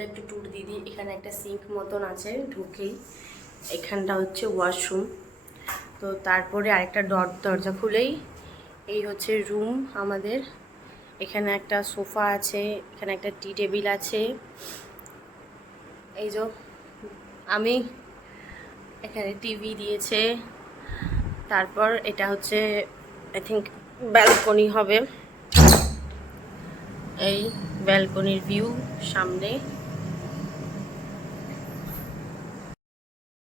রুমটা একটু ট্যুর দিয়ে দিই। এখানে একটা সিঙ্ক মতন আছে, ঢুকেই এখানটা হচ্ছে ওয়াশরুম। তো তারপরে আরেকটা দরজা খুলেই এই হচ্ছে রুম আমাদের। এখানে একটা সোফা আছে, এখানে একটা টি টেবিল আছে। এই যে আমি এখানে টিভি দিয়েছে। তারপর এটা হচ্ছে আই থিঙ্ক ব্যালকনি হবে। এই ব্যালকনির ভিউ সামনে।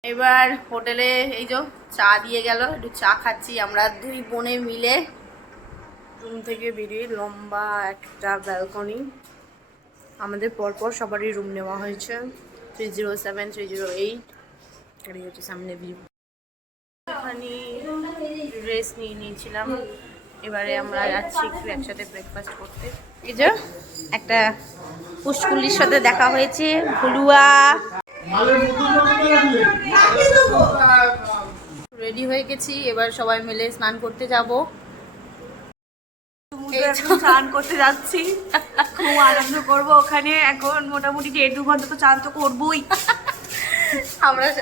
এবার হোটেলে এই যে চা দিয়ে গেল, একটু চা খাচ্ছি আমরা দুই বোনে মিলে। রুম থেকে বেরিয়ে লম্বা একটা ব্যালকনি, আমাদের পরপর সবারই রুম নেওয়া হয়েছে। 307, 308 এই হচ্ছে সামনে ভিউ। ওখানে রেস্ট নিয়ে নিয়েছিলাম, এবারে আমরা যাচ্ছি একটু একসাথে ব্রেকফাস্ট করতে। এই যে একটা পুষ্কুলির সাথে দেখা হয়েছে, ভুলুয়া। রেডি হয়ে গেছি, এবার সবাই মিলে স্নান করতে যাব। চান করতে যাচ্ছি, খুব আনন্দ করবো ওখানে। এখন মোটামুটি 1.5-2 ঘন্টা তো চান তো করবোই।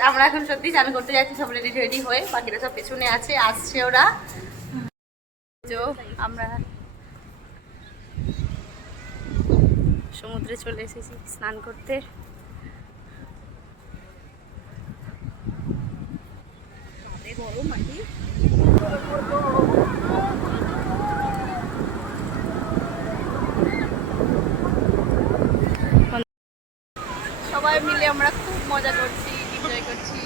আমরা এখন সত্যি চান করতে যাচ্ছি, সব রেডি রেডি হয়ে। বাকিরা সব পেছনে আছে, আসছে ওরা। আমরা সমুদ্রে চলে এসেছি স্নান করতে। সবাই মিলে আমরা খুব মজা করছি, এনজয় করছি।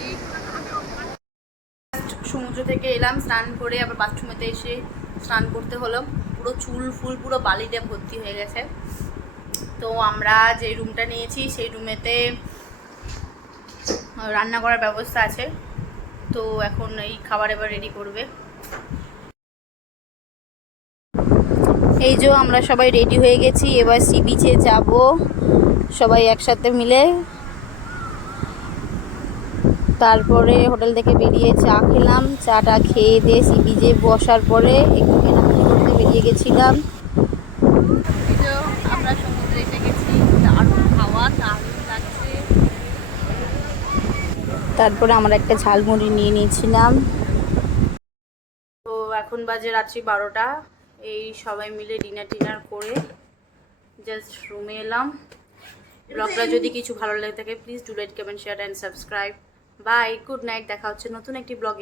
সমুদ্র থেকে এলাম স্নান করে, আবার বাথরুমেতে এসে স্নান করতে হলো। পুরো চুল ফুল পুরো বালি দিয়ে ভর্তি হয়ে গেছে। তো আমরা যে রুমটা নিয়েছি সেই রুমেতে রান্না করার ব্যবস্থা আছে। তো এখন এই খাবার এবার রেডি করবে। এই যে আমরা সবাই রেডি হয়ে গেছি, এবার সি বিচে যাব সবাই একসাথে মিলে। তারপরে হোটেল থেকে বেরিয়ে চা খেলাম, চাটা খেয়ে দিয়ে সি বিচে বসার পরে একটু কেনাকাটি করতে বেরিয়ে গেছিলাম। আমরা সমুদ্রে এসে গেছি, দারুণ হাওয়া, দারুণ লাগছে। তারপরে আমরা একটা ঝালমুড়ি নিয়ে নিয়েছিলাম। তো এখন বাজে রাত্রি 12টা। এই সবাই মিলে ডিনার করে জাস্ট রুমে এলাম। ব্লগটা যদি কিছু ভালো লেগে থাকে please do like, comment, share and subscribe. Bye, good night. দেখা হচ্ছে নতুন একটি ব্লগে।